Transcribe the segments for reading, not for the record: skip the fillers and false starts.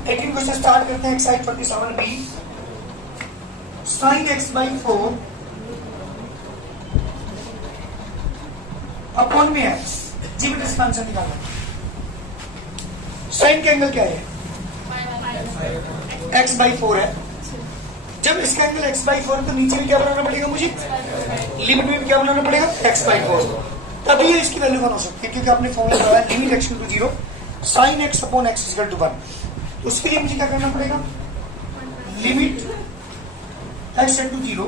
18 question start करते हैं। Exercise 27B sin x/4 upon में x जीवित एक्सपेंशन निकालना। साइन का एंगल क्या है? x/4 है। जब इसका एंगल x/4 तो नीचे भी क्या बनाना पड़ेगा मुझे? लिमिट में भी क्या बनाना पड़ेगा? x/4। तभी ये इसकी वैल्यू बन हो सकती है, क्योंकि आपने फॉर्मूला लगाया limit x = 0 sin x upon x = 1। उसके लिए मुझे क्या करना पड़ेगा? Limit x → 0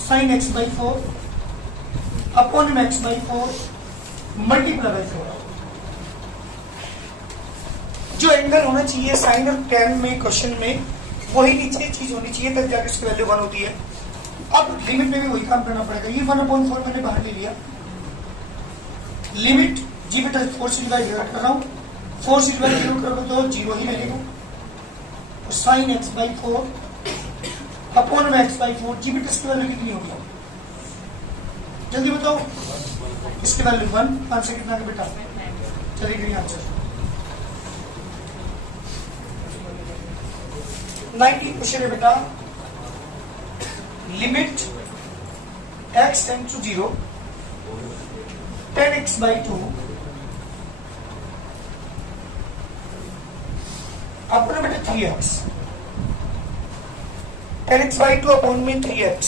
sin x/4 upon में x/4 मल्टीप्लाई बाई 4। जो एंगल होना चाहिए साइन और टैन में क्वेश्चन में, वही नीचे चीज होनी चाहिए, तब जाकर इसकी वैल्यू 1 होती है। अब लिमिट में भी वही काम करना पड़ेगा। ये 1/4 मैंने बाहर ले लिया। लिमिट जी बेटा 4 से डिवाइड कर रहा हूँ, 4 से डिवाइड 0 करोगे तो 0 ही मिलेगा। तो साइन x/4 अपॉन में x/4 जी बेटा इसकी वैल्यू कितनी होगी? जल्दी बताओ। इसकी वैल्यू 1। 5 से कितना का बेटा? चलिए करिए आंसर। 90 क्वेश्चन है बेटा। लिमिट x → 0 10x/2 अपॉन बेटा 3x। 10x/2 अपॉन में 3x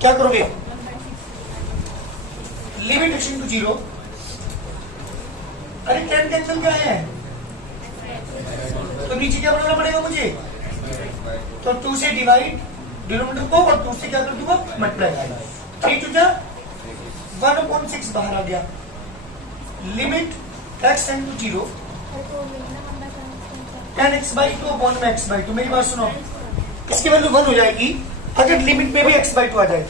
क्या करोगे? Limit x → 0। अरे 10 कैंसिल क्या है? तो नीचे क्या बनाना पड़ेगा मुझे? तो 2 से डिवाइड डिनोमिनेटर को और 2 से क्या कर दूंगा? मल्टीप्लाई। 3 × 1/6 बाहर आ गया। लिमिट x → 0 10x/2 अपॉन में x/2। मेरी बात सुनो, इसकी वैल्यू 1 हो जाएगी अगर लिमिट में भी x/2 आ जाए।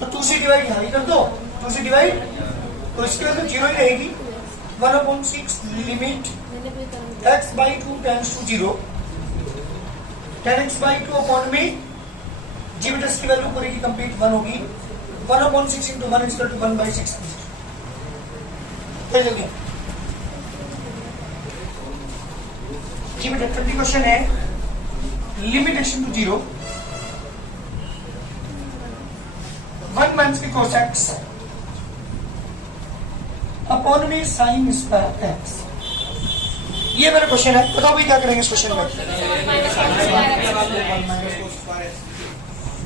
तो 2 से डिवाइड यहाँ ही कर दो, 2 से डिवाइड, तो इसकी वैल्यू 0 ही रहेगी। 1/6 लिमिट x/2 → 0 10x/2 अपॉन में जी बेटा इसकी वैल्यू पूरी की कंप्लीट 1 होगी। 1/6 × 1 = 1/6। जल्दी जी बेटा 20 क्वेश्चन है। लिमिट x → 0 1 मंथ की cos x अपॉन में sin स्क्वायर x। ये मेरा क्वेश्चन है। बताओ भाई क्या करेंगे इस क्वेश्चन में?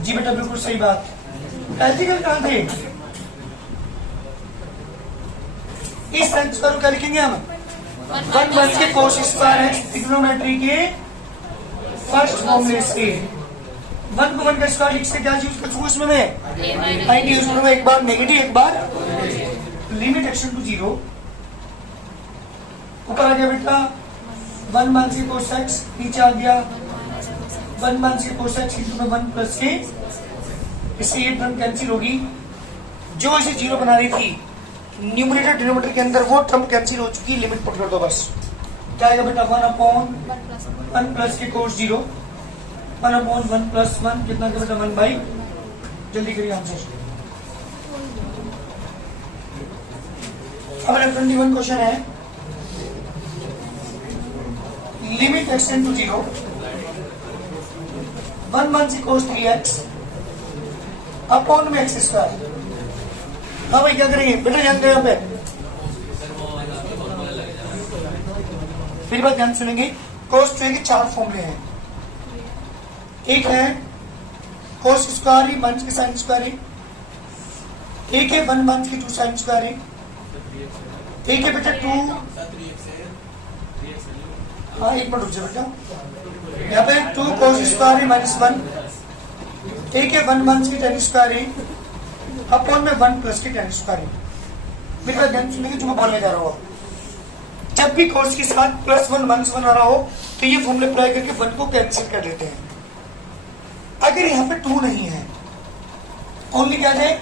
जी बेटा बिल्कुल सही बात। एथिकल कहां थे? इस साइन स्क्वायर को क्या लिखेंगे हम? 1 मंथ के cos स्क्वायर x ट्रिग्नोमेट्री के फर्स्ट फॉर्मूले से 1 को 1 का स्क्वायर लिख से क्या यूज कर सकूं इसमें मैं? साइन यूज करूंगा, एक बार नेगेटिव एक बार। लिमिट x → 0 ऊपर आ गया बेटा 1 मंथ के cos x, नीचे आ गया 1 मंथ के cos x × 1 प्लस के। इससे ये टर्म कैंसिल होगी। जो इसे 0 बना रही थी न्यूमरेटर डिनोमिनेटर के अंदर, वो टर्म कैंसिल हो चुकी। लिमिट पुट कर दो बस। क्या आएगा बेटा? 1/1 प्लस के cos 0 1/1 + 1 कितना का बेटा? 1/। जल्दी करिए आंसर। अब 21 क्वेश्चन है। लिमिट x → 0 1 मंथ से cos 3x अपॉन में x²। हाँ भाई क्या करेंगे बेटा? ध्यान दो यहाँ पे, फिर बात ध्यान सुनेंगे। cos 2 के 4 फॉर्मूले हैं। एक है cos स्क्वायर मंथ के साइन स्क्वायर, एक है 1 मंथ की 2 साइन स्क्वायर, एक है बेटा 2। हाँ एक मिनट रुक जाओ बेटा। यहाँ पे 2 cos स्क्वायर -1, एक है 1 मंथ की tan स्क्वायर अपॉन में 1 प्लस की tan स्क्वायर। मेरा ध्यान सुनेंगे जो मैं बोलने जा रहा हूँ। जब भी cos के साथ +1 -1 आ रहा हो तो ये फॉर्मूला अप्लाई करके 1 को कैंसिल कर देते हैं। अगर यहाँ पे 2 नहीं है, ओनली क्या आ जाए?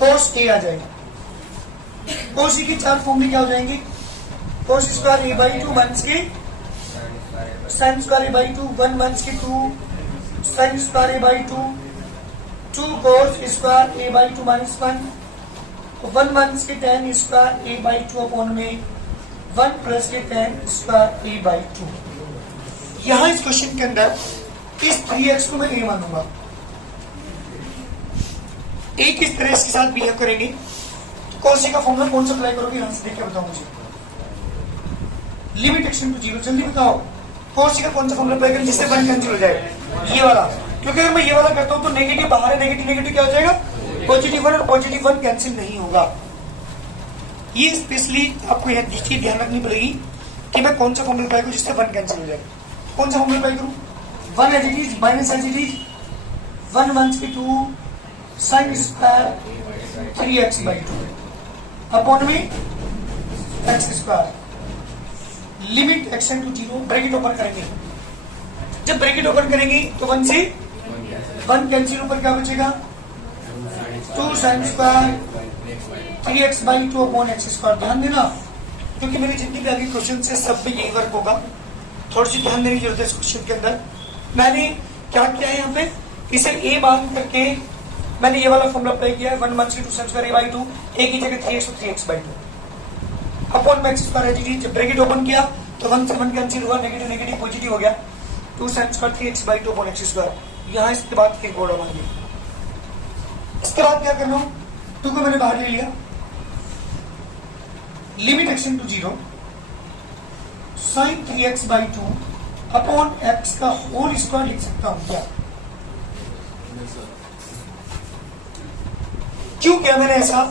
cos a आ जाएगा। cos a की 4 फॉर्मूले क्या हो जाएंगे? cos स्क्वायर a/2 मंथ्स के sin स्क्वायर a/2 1 मंथ्स के 2 sin square a/2 2 cos square a/2 -1 1 months के tan स्क्वायर a/2 अपॉन में 1 प्लस के tan स्क्वायर a बाई 2। यहाँ इस क्वेश्चन के अंदर इस 3x को मैं a मानूंगा। a किस तरह इसके साथ बिहेव करेंगे, तो कौन सी का फॉर्मूला कौन सा अप्लाई करोगे, यहां से देख के बताओ मुझे। लिमिट एक्सटेंड टू 0, जल्दी बताओ कौन सी का कौन सा फॉर्मूला अप्लाई करें जिससे 1 कैंसिल हो जाए, ये वाला। क्योंकि अगर मैं ये वाला करता हूं तो नेगेटिव बाहर है, नेगेटिव नेगेटिव क्या हो जाएगा, पॉजिटिव 1, और पॉजिटिव 1 कैंसिल नहीं होगा। ये स्पेशली आपको यह देखिए ध्यान रखनी पड़ेगी कि मैं कौन सा फॉर्मूला अप्लाई करूं जिससे 1 कैंसिल हो जाए। कौन सा फॉर्मूला अप्लाई करूं, 1 as it is minus as it is 1 1 की 2 sine square 3x by 2 upon में x square. Limit x tend to 0, bracket open करेंगे। जब ब्रैकेट ओपन करेंगे तो 1 से 1 कैंसिल, ऊपर क्या बचेगा 2 sine square 3x by 2 upon x square. ध्यान देना क्योंकि मेरी जितनी भी आगे क्वेश्चन से सब में यही वर्क होगा, थोड़ी सी ध्यान देने की जरूरत है इस क्वेश्चन के अंदर। मैंने क्या किया है यहाँ पे, इसे a मान करके मैंने ये वाला फॉर्मूला अप्लाई किया है, 1 1 2 sine square a by 2, a की जगह 3x तो 3x बाई 2 अपॉन में x स्क्वायर है। जब ब्रैकेट ओपन किया तो 1 से 1 कैंसिल हुआ, नेगेटिव नेगेटिव पॉजिटिव हो गया, 2 sine square 3x by 2 upon x square. यहाँ इसके बाद एक बोर्ड मान लिया। इसके बाद क्या करना हूँ, 2 को मैंने बाहर ले लिया, limit x tend to 0 sine 3x by 2 upon x का होल स्क्वायर लिख सकता हूं क्या। क्यों किया मैंने ऐसा,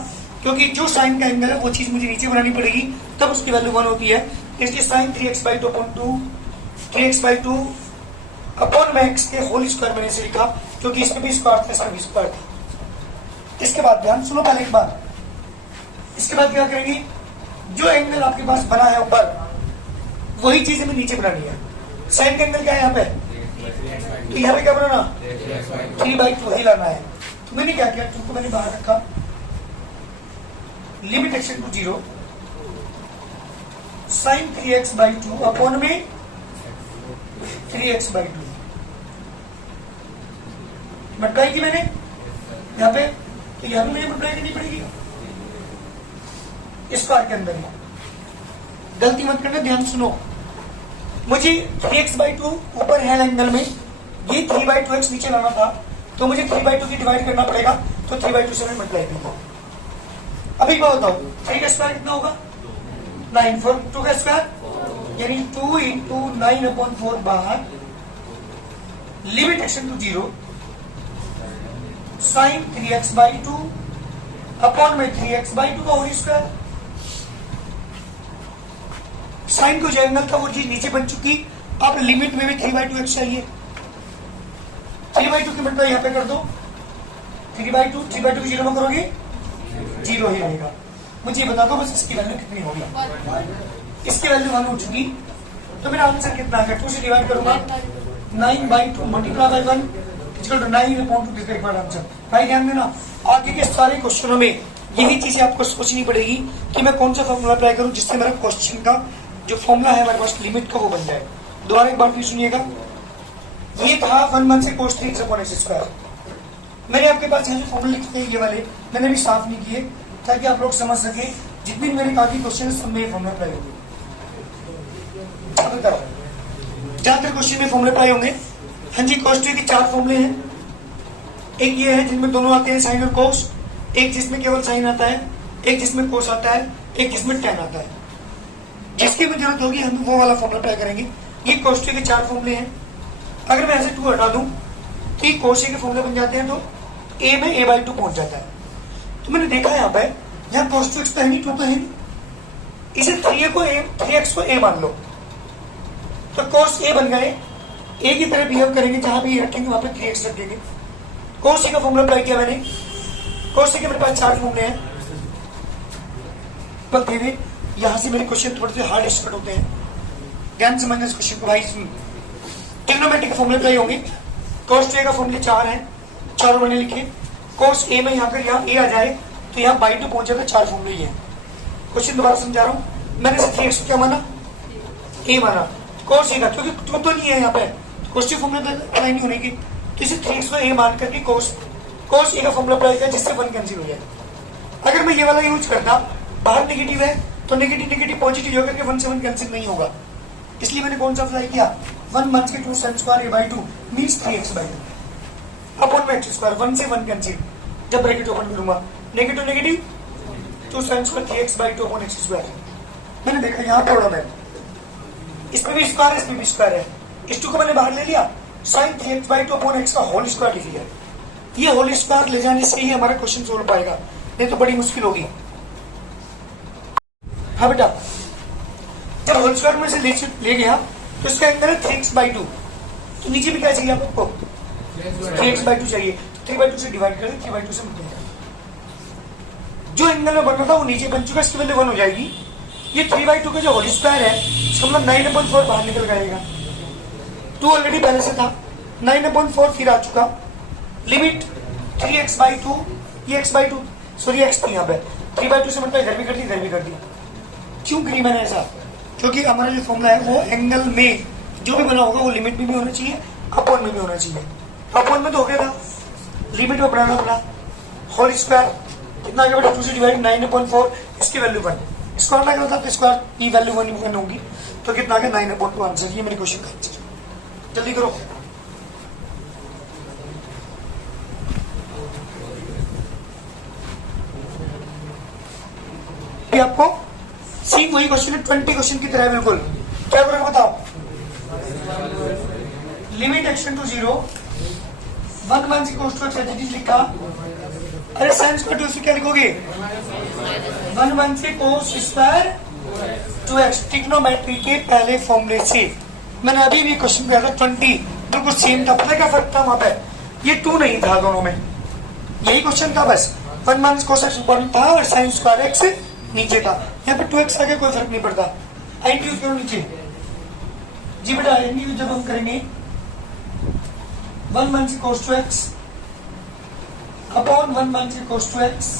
क्योंकि जो साइन का एंगल है वो चीज मुझे नीचे बनानी पड़ेगी, तब उसकी वैल्यू 1 होती है। इसलिए sine 3x by 2 upon 2 3x by 2 upon में x के होल स्क्वायर मैंने इसे लिखा, क्योंकि इसमें भी स्क्वायर था, इसमें भी स्क्वायर था। इसके बाद ध्यान सुनो पहले एक बार, इसके बाद क्या करेंगे, जो एंगल आपके पास बना है ऊपर वही चीज हमें नीचे बनानी है। साइन का एंगल क्या है यहाँ पे, तो यहाँ पे क्या बनाना 3 बाई 2 ही लाना है। तो मैंने क्या किया, 2 को मैंने बाहर रखा, limit x tend to 0 sine 3x by 2 upon में 3x बाई 2 मल्टीप्लाई की मैंने यहाँ पे, तो यहाँ पे मुझे मल्टीप्लाई करनी पड़ेगी स्क्वायर के अंदर। गलती मत करना, ध्यान सुनो, मुझे 3x बाई 2 ऊपर है एंगल में, ये 3 बाई 2x नीचे लाना था, तो मुझे 3 बाई 2 की डिवाइड करना पड़ेगा, तो 3 बाई 2 से मैं मल्टीप्लाई करूंगा। अभी क्या बताओ, 3 का स्क्वायर कितना होगा 9, 4 2 का स्क्वायर यानी 2 इंटू 9 अपॉन 4 बाहर, limit x tend to 0 sine 3x by 2 upon में 3x बाई 2 का होल स्क्वायर। साइन को जो एंगल था वो चीज नीचे बन चुकी, अब लिमिट में भी 3 बाई 2x चाहिए, 3 बाई 2 की मल्टीप्लाई यहाँ पे कर दो, 3 बाई 2 की 0 में करोगे 0 ही रहेगा। मुझे बता दो बस इसकी वैल्यू कितनी होगी। इसकी वैल्यू 1 हो चुकी, तो मेरा आंसर कितना है, 2 से डिवाइड करूंगा 9 by 2 multiply by 1 equal to 9 upon 2 this का आंसर। भाई ध्यान देना, आगे के सारे क्वेश्चनों में यही चीजें आपको सोचनी पड़ेगी कि मैं कौन सा फॉर्मूला अप्लाई करूं जिससे मेरा क्वेश्चन का जो फॉर्मूला है हमारे पास लिमिट का वो बन जाए। दोबारा एक बार फिर सुनिएगा, ये था 1 1 से cos 3x upon x square. मैंने आपके पास यहाँ जो फॉर्मूला लिखे हैं ये वाले मैंने भी साफ नहीं किए ताकि आप लोग समझ सके, जितने भी मेरे काफी क्वेश्चन सब में फॉर्मूला अप्लाई होंगे। ज्यादातर क्वेश्चन में फॉर्मूले अप्लाई होंगे। हाँ जी, cos 2 के 4 फॉर्मूले हैं। एक ये है जिनमें दोनों आते हैं साइन और कोस, एक जिसमें केवल साइन आता है, एक जिसमें कोस आता है, एक जिसमें टेन आता है। जिसकी भी जरूरत होगी हम वो वाला फॉर्मूला अप्लाई करेंगे। ये cos 2 के 4 फॉर्मूले हैं। अगर मैं ऐसे 2 हटा दूं तो ये cos के फॉर्मूले बन जाते हैं, तो a में a बाई 2 पहुंच जाता है। तो मैंने देखा यहाँ पे, यहाँ cos 2x तो है नहीं, 2 तो है नहीं, इसे 3x को a मान लो, तो cos a बन गए, a की तरह बिहेव करेंगे, जहां भी रखेंगे वहां पे 3x रखेंगे। cos a का फॉर्मूला अप्लाई किया मैंने, cos a के मेरे पास 4 फॉर्मूले हैं। पर धीरे यहाँ से मेरे क्वेश्चन थोड़े से हार्ड स्टार्ट होते हैं, ध्यान समझना इस क्वेश्चन को भाई। ट्रिग्नोमेट्रिक फॉर्मूले अप्लाई होंगे। cos a का फॉर्मूले 4 हैं, 4 मैंने लिखे। cos a में यहाँ पर यहाँ a आ जाए तो यहाँ बाई 2 पहुंचे तो 4 फॉर्मूले ही हैं। क्वेश्चन दोबारा समझा रहा हूँ, मैंने 3x को क्या माना, a माना, cos a का क्योंकि 2 तो नहीं है यहाँ पे, cos 2 फॉर्मूले अप्लाई नहीं होने की, तो इसे 3x को a मान करके cos a का फॉर्मूला अप्लाई किया जिससे 1 कैंसिल हो जाए। अगर मैं ये वाला यूज करता, बाहर नेगेटिव है तो नेगेटिव नेगेटिव पॉजिटिव होकर के 1 से 1 कैंसिल नहीं होगा, इसलिए मैंने कौन सा अप्लाई किया 1 माइनस के 2 sine square a by 2 means 3x/2 upon में x स्क्वायर 1 से 1 कैंसिल, जब ब्रैकेट ओपन करूंगा negative negative 2 sine square 3x/2 upon x square. मैंने देखा यहाँ प्रॉब्लम है, इसमें भी स्क्वायर है इसमें भी स्क्वायर है, इस 2 को मैंने बाहर ले लिया, साइन 3x/2 अपॉन x का होल स्क्वायर लिख लिया। ये होल स्क्वायर ले जाने से ही हमारा क्वेश्चन सोल्व पाएगा, नहीं तो बड़ी मुश्किल होगी। हाँ बेटा, जब होल स्क्वायर में से ले गया तो इसका एंगल है 3x/2, तो नीचे भी क्या चाहिए आपको 3x/2 चाहिए, तो 3/2 से डिवाइड कर 3/2 से मल्टीप्लाई। जो एंगल में बन रहा था वो नीचे बन चुका, इसकी वैल्यू 1 हो जाएगी। ये 3/2 का जो होल स्क्वायर है इसका मतलब 9/4 बाहर निकल जाएगा, 2 ऑलरेडी पहले से था, 9/4 फिर आ चुका, लिमिट 3x/2, ये x/2 सॉरी x थी यहाँ पे, 3/2 से मतलब इधर भी कर दी इधर भी कर दी। क्यों करी मैंने ऐसा, क्योंकि हमारा जो फॉर्मूला है वो एंगल में जो भी बना होगा वो लिमिट में भी होना चाहिए अपॉन में भी होना चाहिए। अपॉन में तो हो गया था, लिमिट में बनाना पड़ा, होल स्क्वायर कितना आ गया 2 से डिवाइड 9/4, इसकी वैल्यू 1, स्क्वायर लगा था तो स्क्वायर की वैल्यू 1 होगी, तो कितना आ गया 9/2 आंसर। ये मेरी क्वेश्चन का आंसर, जल्दी करो। आपको सेम वही क्वेश्चन है, 20 क्वेश्चन की तरह है बिल्कुल। क्या करोगे बताओ, limit action to 0 1 minus equals to x लिखा, अरे साइन स्क्वायर 2 से क्या लिखोगे 1 minus cos square 2x, trigonometry के पहले फॉर्मूले से। मैंने अभी भी क्वेश्चन किया था 20, बिल्कुल सेम था। पता क्या फर्क था वहां पे, ये 2 नहीं था दोनों में, यही क्वेश्चन था बस, 1 माइनस कोस x ऊपर था और साइन स्क्वायर x नीचे था। यहाँ पे 2x आगे कोई फर्क नहीं पड़ता, एंड यूज करो नीचे जी बेटा। एंड यूज जब हम करेंगे 1 minus cos two x upon 1 minus cos two x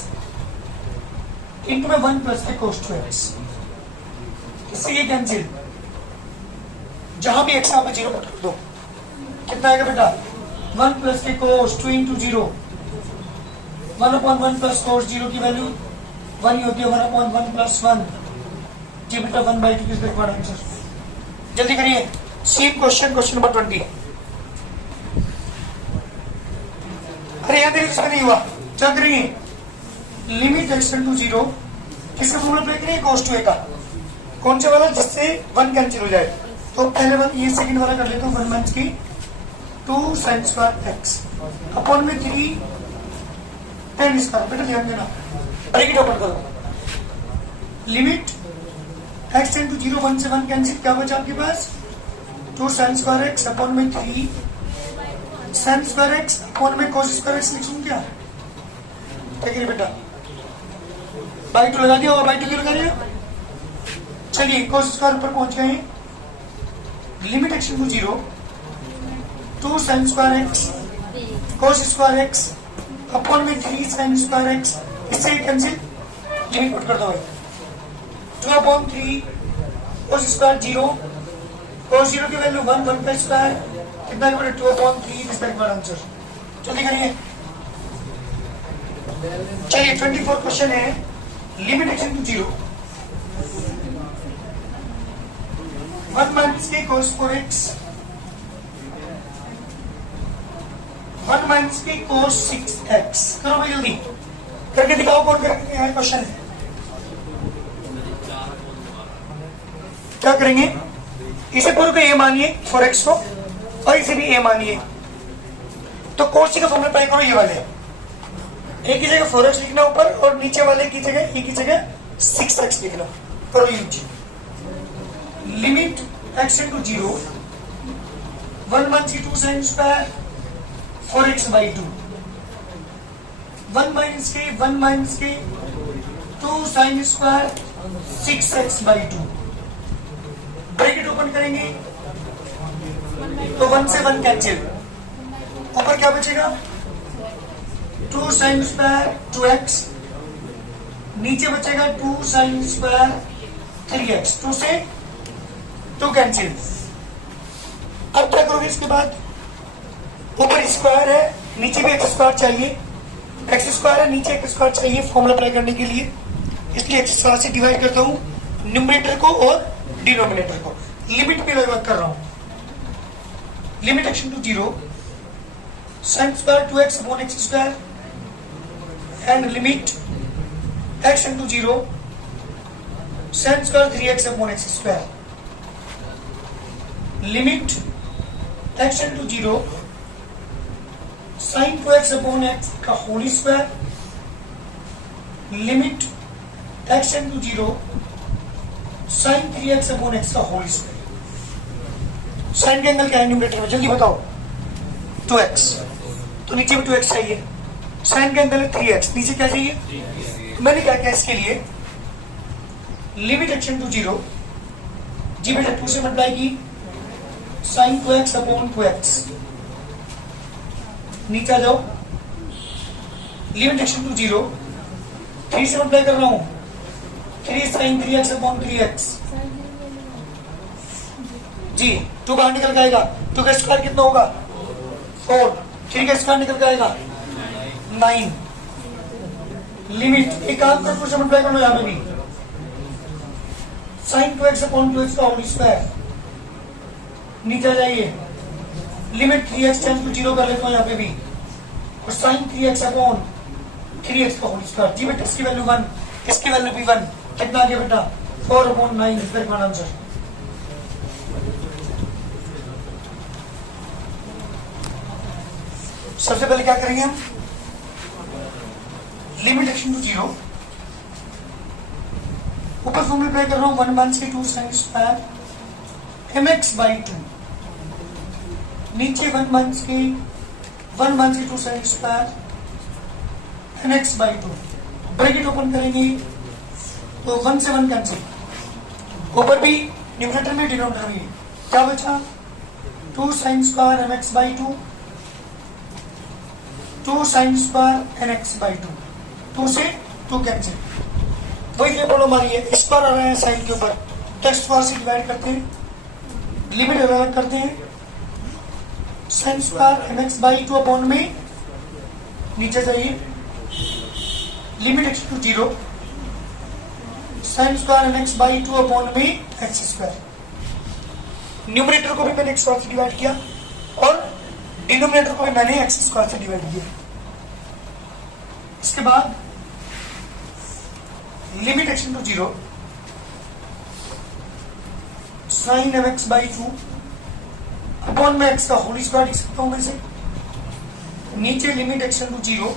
into में 1 प्लस के कोस टू x, इससे ये कैंसिल, जहां भी x यहाँ पे 0 पकड़ दो, कितना आएगा बेटा 1 प्लस के कोस 2 इंटू 0, 1 अपॉन 1 प्लस कोस 0 की वैल्यू 1 ही होती है, 1 अपॉन 1 प्लस 1 जी बेटा 1/2 किस रिक्वायर्ड आंसर। जल्दी करिए, सेम क्वेश्चन, क्वेश्चन नंबर 20। अरे यहाँ देखिए नहीं हुआ, क्या करेंगे लिमिट एक्शन टू 0 किसका फॉर्मूला अप्लाई करेंगे cos 2a का, कौन सा वाला जिससे 1 कैंसिल हो जाए। तो पहले वाला ये सेकंड वाला कर लेता हूँ, 1 माइनस की 2 साइन स्क्वायर x अपॉन में 3 tan स्क्वायर। बेटा ध्यान देना, ब्रैकेट ओपन करो, लिमिट x टेंड टू 0 1 से 1 कैंसिल, क्या बचा आपके पास 2 साइन स्क्वायर x अपॉन में 3 साइन स्क्वायर x अपॉन में cos स्क्वायर x लिखूं क्या, ठीक है बेटा बाई 2 लगा दिया और बाई 2 क्यों लगा दिया। चलिए cos स्क्वायर पर पहुंच गए, limit x to 0 2 sine square x cos square x upon में 3 साइन स्क्वायर x, इससे कैंसिल, लिमिट पुट कर दो भाई 2/3 cos स्क्वायर 0, cos 0 की वैल्यू 1 का स्क्वायर, कितना 2/3 इस तक आंसर। जल्दी करिए, चलिए 24 क्वेश्चन है, लिमिट एक्शन टू 0 1 माइनस के cos 4x 1 माइनस के cos 6x। करो भाई जल्दी करके दिखाओ, कौन करके है क्वेश्चन। क्या करेंगे, इसे पूरे को a मानिए 4x को और इसे भी a मानिए, तो cos का फॉर्मूला अप्लाई करो, ये वाले a की जगह 4x लिखना ऊपर और नीचे वाले की जगह a की जगह 6x लिखना, करो use. Limit x to 0 1 minus 2 sine square 4x/2 1 minus के 2 sine square 6x/2, bracket open करेंगे तो 1 से 1 कैंसिल, ऊपर क्या बचेगा 2 साइन स्क्वायर 2x, नीचे बचेगा 2 साइन स्क्वायर 3x, 2 से 2 कैंसिल। अब क्या करोगे इसके बाद, ऊपर स्क्वायर है नीचे भी x स्क्वायर चाहिए, x स्क्वायर है नीचे x स्क्वायर चाहिए फॉर्मूला अप्लाई करने के लिए, इसलिए x स्क्वायर से डिवाइड करता हूँ न्यूमरेटर को और डिनोमिनेटर को। लिमिट पे वर्क कर रहा हूं, limit action to 0 sin square 2x upon x square and limit x into 0 sin square 3x upon x square, limit x into 0 sin 2x upon x का whole square, limit x into 0 sin 3x upon x का whole square. Sine का angle क्या है numerator में, जल्दी बताओ। 2x, तो नीचे भी 2x चाहिए। साइन का एंगल है 3x, नीचे क्या चाहिए? तो मैंने क्या किया इसके लिए, लिमिट x into 0 जी बेटा 2 से मल्टीप्लाई की sin 2x upon 2x, नीचे आ जाओ। लिमिट x into 0 3 से मल्टीप्लाई कर रहा हूं, 3 sin 3x upon 3x जी। 2 बाहर निकल जाएगा, 2 का स्क्वायर कितना होगा 4, 3 का स्क्वायर निकल जाएगा 9। लिमिट एक काम कर 2 से मल्टीप्लाई कर लो यहां पे भी, sin 2x upon 2x का होल स्क्वायर, नीचे आ जाइए। लिमिट 3x टेंड्स टू 0 कर लेता हूं यहां पे भी, और sin 3x upon 3x का होल स्क्वायर जी बेटा। इसकी वैल्यू 1, इसकी वैल्यू भी 1, कितना आ गया बेटा 4 upon 9 is the correct answer. सबसे पहले क्या करेंगे हम, लिमिट एक्शन टू 0, ऊपर फॉर्मूला अप्लाई कर रहा हूं 1/2 sin स्क्वायर mx by 2, नीचे 1/2 sin square nx by 2, bracket open करेंगे तो 1 से 1 कैंसिल, ऊपर भी न्यूमरेटर में डिनोमिनेटर में क्या बचा 2 sin square mx by 2, 2 sin square nx by 2, 2 से 2 कैंसिल। वही ये प्रॉब्लम आ रही है, इस पर आ रहे हैं साइन के ऊपर, टेक्स्ट स्क्वायर से डिवाइड करते हैं, लिमिट अलग करते हैं, sin square mx by 2 upon में नीचे जाइए, limit x to 0 sin square mx by 2 upon में x स्क्वायर। न्यूमरेटर को भी मैंने x स्क्वायर से डिवाइड किया और डिनोमिनेटर को भी मैंने x स्क्वायर से डिवाइड किया। इसके बाद limit x to 0 sin mx by 2 upon में x का होल स्क्वायर लिख सकता हूं मैं इसे, नीचे limit x to 0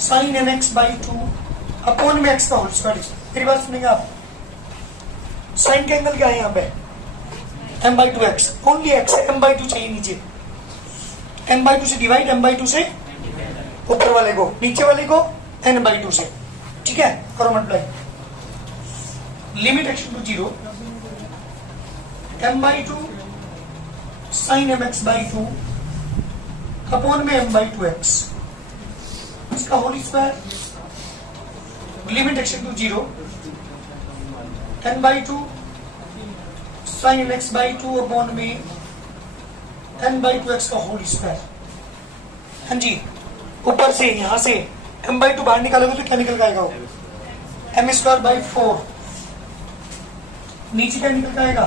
sin nx by 2 upon में x का होल स्क्वायर लिख सकता हूं। मेरी बात सुनेंगे आप, साइन का एंगल क्या है यहाँ पे m by 2x, only x है, m by 2 चाहिए नीचे, m by 2 से डिवाइड, m by 2 से ऊपर वाले को, नीचे वाले को n by 2 से, ठीक है, करो multiply. Limit x to 0 m by 2 sin mx by 2 upon में m by 2x, इसका whole square, limit x to 0 n by 2 sin mx by 2 upon में n by 2x का होल स्क्वायर। हाँ जी, ऊपर से यहां से m by 2 बाहर निकालोगे तो क्या निकल जाएगा वो m स्क्वायर बाई 4, नीचे क्या निकल जाएगा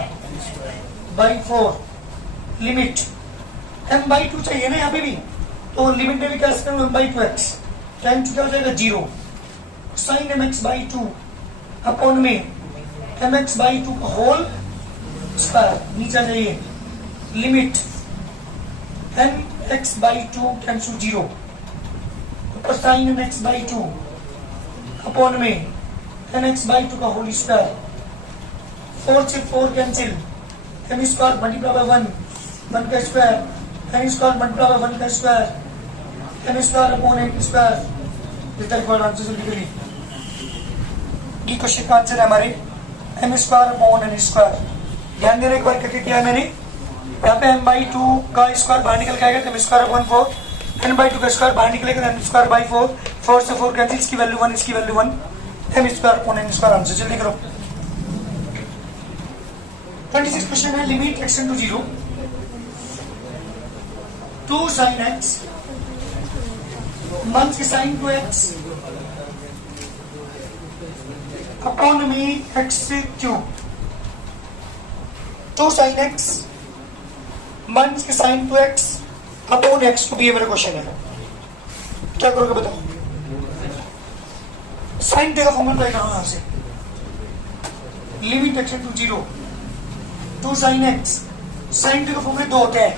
बाई 4, लिमिट m by 2 चाहिए ना यहाँ पे भी, तो लिमिट में भी क्या करूँ m by 2x, टाइम क्या हो जाएगा 0, sin mx by 2 अपॉन में mx by 2 का होल स्क्वायर, नीचे आ जाइए, limit mx by 2 tends to 0, ऊपर sin mx by 2 अपॉन में mx by 2 का होल स्क्वायर, 4 से 4 cancel, m square multiply by 1 का square, n square multiply by 1 का square, n square upon n square, this the required answer. जल्दी करिए, ये question का आंसर है हमारे m square upon n square. ध्यान देना, एक बार करके किया मैंने, यहाँ पे m by 2 का स्क्वायर बाहर निकल के आएगा तो m square upon 4, n by 2 का स्क्वायर बाहर निकलेगा n स्क्वायर बाई 4, 4 से 4 कैंसिल, इसकी वैल्यू 1, इसकी value 1, m square upon n square answer. जल्दी करो। 26 क्वेश्चन है, limit x to 0 2 sin x मंथ की साइन 2x अपॉन में x cube, 2 sin x minus के sine 2x upon x cube, ये मेरा क्वेश्चन है। क्या करोगे बताओ? साइन टे का फॉर्मूला अप्लाई करो यहां से, limit x to 0, 2 sin x, sine टे का फॉर्मूला 2 होता है,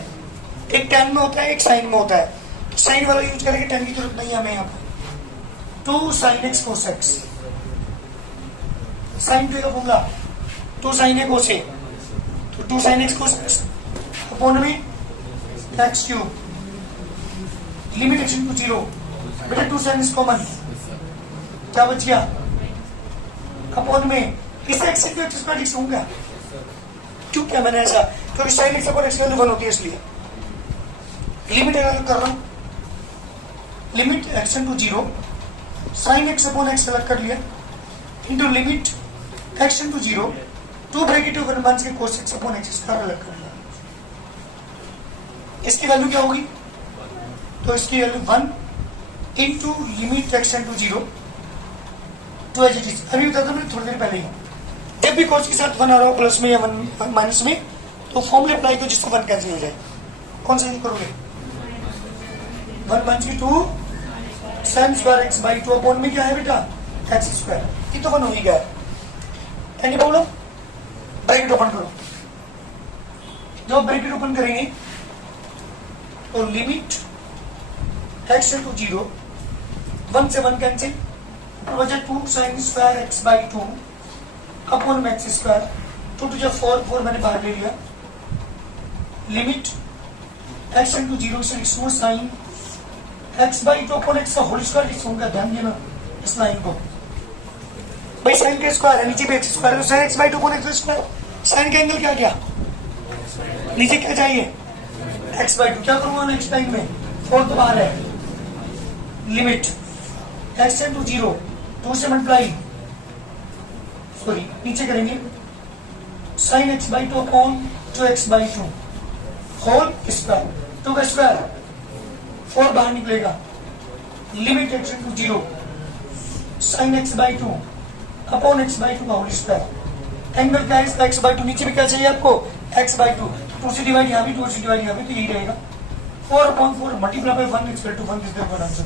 एक tan में होता है एक साइन में होता है, तो साइन वाला यूज करेंगे, tan की जरूरत नहीं है हमें यहाँ पर। 2 sin x cos x, sine टे का formula 2 sin a cos a, तो 2 sin x cos x upon में x cube, limit x to 0, बेटा 2 sin x कॉमन, क्या बच गया? अपॉन में इस एक्स इंटू एक्स स्क्वायर लिख दूंगा। क्यों क्या मैंने ऐसा? क्योंकि sine x upon x value 1 होती है इसलिए। लिमिट अलग कर रहा हूं, limit x into 0, sine x upon x अलग कर लिया, into limit x into 0, 2 bracket over one के cos x upon x square अलग कर लिया। इसकी वैल्यू क्या होगी? तो इसकी value 1 into limit x into 0 two as it is. अभी बता दो मैंने थोड़ी देर पहले ही, जब भी कोस के साथ 1 आ रहा हो प्लस में या 1 माइनस में, तो फॉर्मूले अप्लाई करो जिससे 1 कैंसिल हो जाए। कौन सा यूज करोगे? 1 माइनस की 2 sin square x by 2 upon में क्या है बेटा? एक्स स्क्वायर, ये तो 1 हो ही गया। Any problem? ब्रैकेट ओपन करो, जब ब्रैकेट ओपन करेंगे तो लिमिट एक्स टू 0, 1 से 1 कैंसिल, बचा 2 sin square x by 2 upon में एक्स स्क्वायर, 2 टू 4, 4 मैंने बाहर ले लिया, लिमिट एक्स इंटू 0 से लिखूंगा sign x by 2 upon x का होल स्क्वायर लिखूंगा। ध्यान देना इस लाइन को, भाई साइन का स्क्वायर है, नीचे भी एक्स स्क्वायर है, तो sine x by 2 upon x square, sine का एंगल क्या गया? नीचे क्या चाहिए? एक्स बाई 2, क्या करूंगा नेक्स्ट टाइम में? 4 तो बाहर है, लिमिट एक्स इंटू 0, 2 से मल्टीप्लाई, सॉरी नीचे करेंगे, sine x by 2 upon 2x by 2 whole square, 2 का स्क्वायर 4 बाहर निकलेगा, limit x into 0, sine x by 2 upon x by 2 का होल स्क्वायर, एंगल क्या है? एक्स बाई 2, नीचे भी क्या चाहिए आपको? एक्स बाई 2, 2 से डिवाइड यहाँ भी, 2 से डिवाइड यहाँ भी, तो यही रहेगा 4 upon 4 multiply by 1 equal to 1 is the answer.